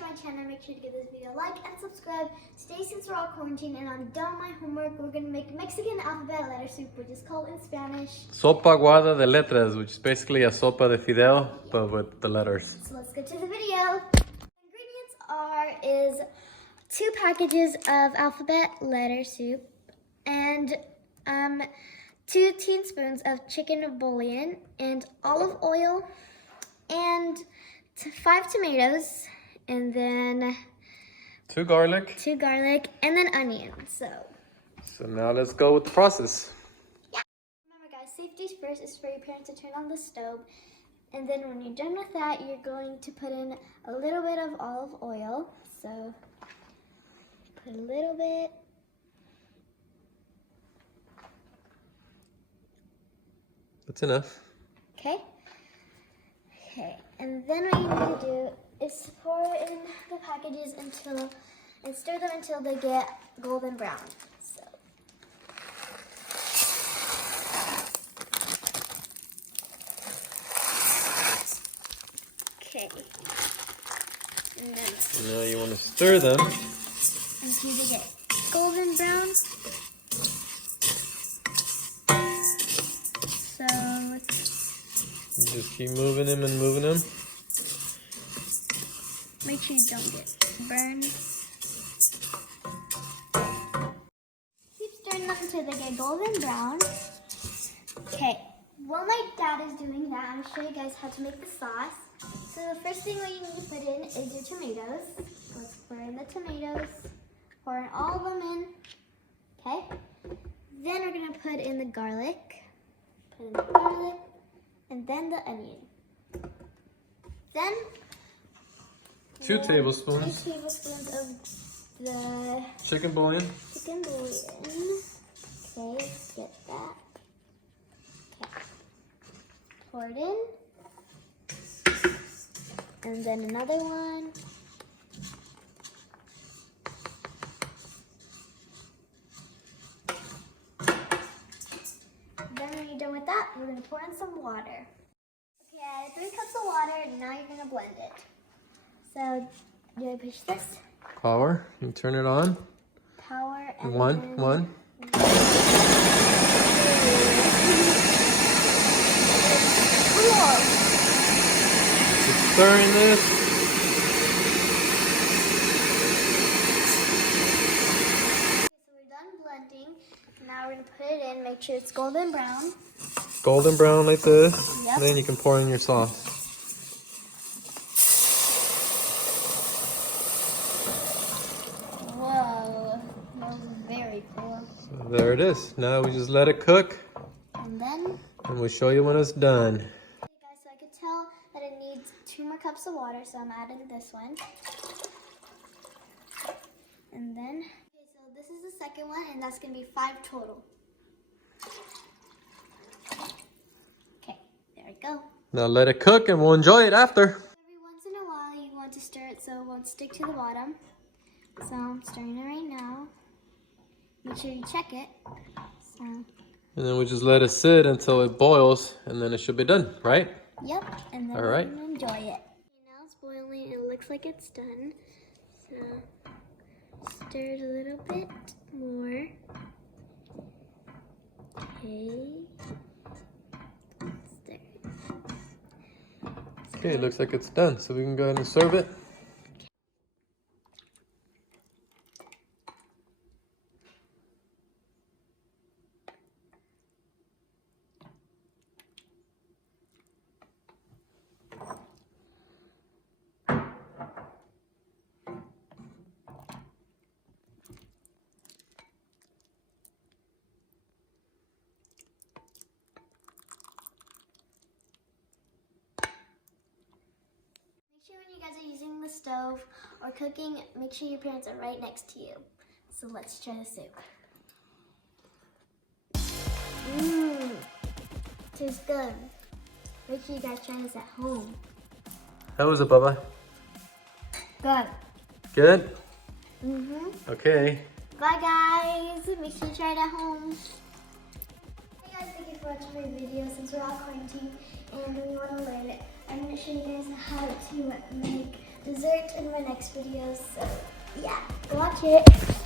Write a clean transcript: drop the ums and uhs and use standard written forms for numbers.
to my channel, make sure to give this video a like and subscribe. Today, since we're all quarantined and I'm done my homework, we're gonna make Mexican alphabet letter soup, which is called in Spanish Sopa aguada de letras, which is basically a sopa de fideo, but with the letters. So let's get to the video. Ingredients is 2 packages of alphabet letter soup and 2 teaspoons of chicken bouillon and olive oil and 5 tomatoes and then 2 garlic. 2 garlic and then onions. So now let's go with the process. Yeah. Remember guys, safety first is for your parents to turn on the stove. And then when you're done with that, you're going to put in a little bit of olive oil. So put a little bit. That's enough. Okay. Okay. And then what you need to do is pour in the packages and stir them until they get golden brown. So. Okay. And then Now you want to stir them until they get golden brown. So You just keep moving them and moving them. make sure you don't get burned. Keep stirring them until they get golden brown. Okay, while my dad is doing that, I'm gonna show you guys how to make the sauce. So the first thing what you need to put in is your tomatoes. Let's pour in the tomatoes. Pour in all of them in. Okay. Then we're gonna put in the garlic. Put in the garlic. And then the onion. Then 2 tablespoons. 2 tablespoons of the Chicken bouillon. chicken bouillon. Okay, let's get that. Okay. Pour it in. And then another one. Then when you're done with that, we're going to pour in some water. Okay, I added 3 cups of water, and now you're going to blend it. So, do I push this? Power. You turn it on. Power and One. Cool. Just stirring this. So we're done blending. Now we're going to put it in, make sure it's golden brown. Golden brown like this. Yep. Then you can pour in your sauce. Whoa, that was very cool. So there it is. Now we just let it cook. And then, And we'll show you when it's done. okay guys, so I could tell that it needs 2 more cups of water, so I'm adding this one. And then, okay, so this is the second one, and that's going to be 5 total. Okay, there we go. Now let it cook and we'll enjoy it after. Every once in a while, you want to stir it so it won't stick to the bottom. So I'm stirring it right now. Make sure you check it. So, And then we just let it sit until it boils and then it should be done, right? yep, and then All we're right. going to enjoy it. Okay, now it's boiling. It looks like it's done. So stir it a little bit more. Okay. Stir it. Okay, it looks like it's done. So we can go ahead and serve it. When you guys are using the stove or cooking, make sure your parents are right next to you. So let's try the soup. Mmm, tastes good. Make sure you guys try this at home. How was it, Bubba? Good. Good? Mm-hmm. Okay. Bye guys. Make sure you try it at home. Hey guys, thank you for watching my video. Since we're all quarantined and we want to learn it, I'm going to show you guys how to make dessert in my next video. So yeah, watch it.